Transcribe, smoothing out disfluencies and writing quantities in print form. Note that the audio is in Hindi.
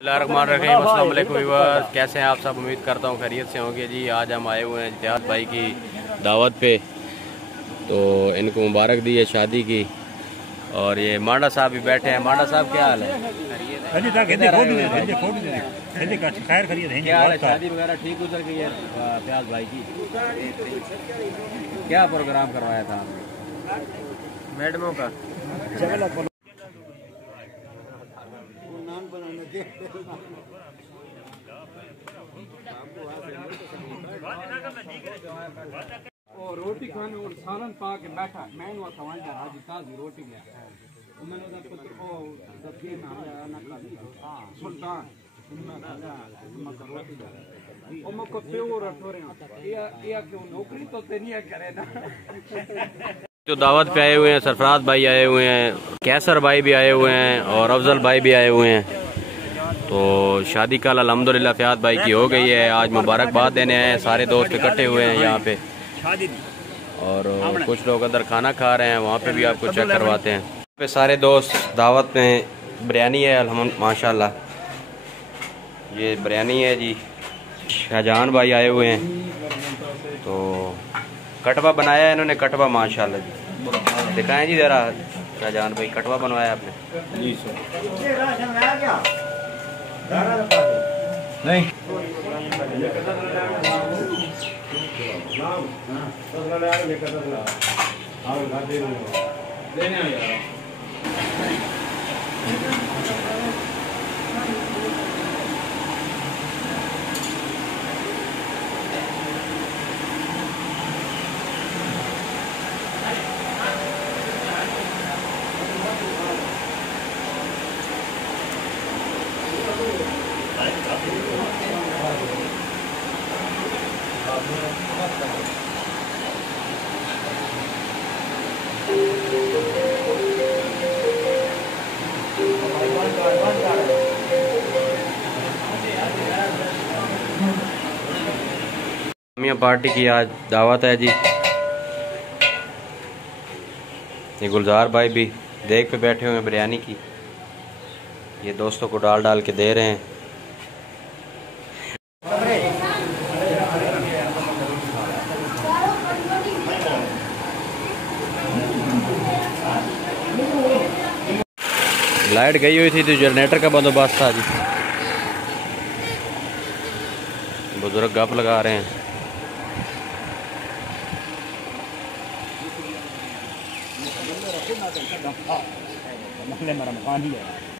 अस्सलाम वालेकुम व्यूअर्स, कैसे हैं आप सब। उम्मीद करता हूँ खैरियत से होंगे जी। आज हम आए हुए हैं इत्तेहाद भाई की दावत पे, तो इनको मुबारक दी है शादी की। और ये मांडा साहब भी बैठे हैं। मांडा साहब क्या हाल है? क्या हाल है? शादी वगैरह ठीक गुजर गई है इत्तेहाद भाई की? क्या प्रोग्राम करवाया था आपने? मैडमों का और रोटी खाने और सालन पा के बैठा मैं वो खवांजा हाजी ताजी रोटी ले और मैंने उधर पुत्र को दबके नाम ना का सुल्तान मक्का रोटी ले और मक्को प्योर अठोरे या क्यों नौकरी तो तेनिया करे ना। जो दावत पे आए हुए हैं, सरफराज भाई आए हुए हैं, कैसर भाई भी आए हुए हैं और अफजल भाई भी आए हुए हैं। तो शादी कल अल्हम्दुलिल्लाह फ़याद भाई की हो गई है। आज मुबारकबाद देने आए हैं, सारे दोस्त इकट्ठे हुए हैं यहाँ पे। और कुछ लोग अंदर खाना खा रहे हैं, वहाँ पे भी आपको चेक करवाते हैं। पे सारे दोस्त दावत में बिरयानी है अल्हम्दुलिल्लाह माशाल्लाह। ये बिरयानी है जी। शाहजहान भाई आए हुए हैं, तो कटवा बनाया है इन्होंने। कटवा माशाल्लाह जी, दिखाएं जी ज़रा। शाहजहान भाई कटवा बनवाया आपने जी? नहीं पार्टी की आज दावत है जी। ये गुलजार भाई भी देख पे बैठे हुए हैं बिरयानी की। ये दोस्तों को डाल डाल के दे रहे हैं। लाइट गई हुई थी तो जनरेटर का बंदोबस्त था जी। बुजुर्ग गप लगा रहे हैं। मसले मेरा मकान ही है।